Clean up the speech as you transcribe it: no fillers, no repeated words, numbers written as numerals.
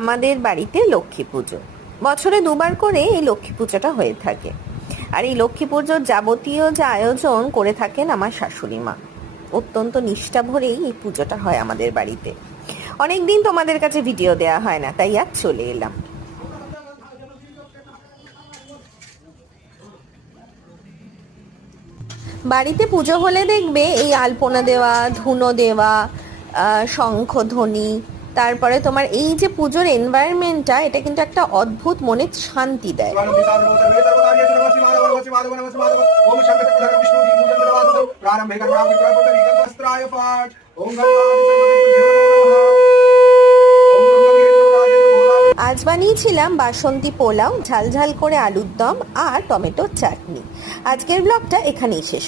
আমাদের বাড়িতে লক্ষ্মী পুজো বছরে দুবার করে এই লক্ষ্মী পুজোটা হয়ে থাকে। আর এই লক্ষ্মী পুজোর যাবতীয় যে আয়োজন করে থাকেন আমার শাশুড়ি মা। অত্যন্ত নিষ্ঠা ভরেই এই পুজোটা হয় আমাদের বাড়িতে। অনেকদিন তোমাদের কাছে ভিডিও দেয়া হয় না, তাই আজ চলে এলাম। বাড়িতে পুজো হলে দেখবে এই আলপনা দেওয়া, ধুনো দেওয়া, শঙ্খধ্বনি, তারপরে তোমার এই যে পুজোর এনভায়রনমেন্টটা, এটা কিন্তু একটা অদ্ভুত মনে শান্তি দেয়। আজ বানিয়েছিলাম বাসন্তী পোলাও, ঝাল ঝাল করে আলুর দম আর টমেটোর চাটনি। আজকের ব্লগটা এখানেই শেষ।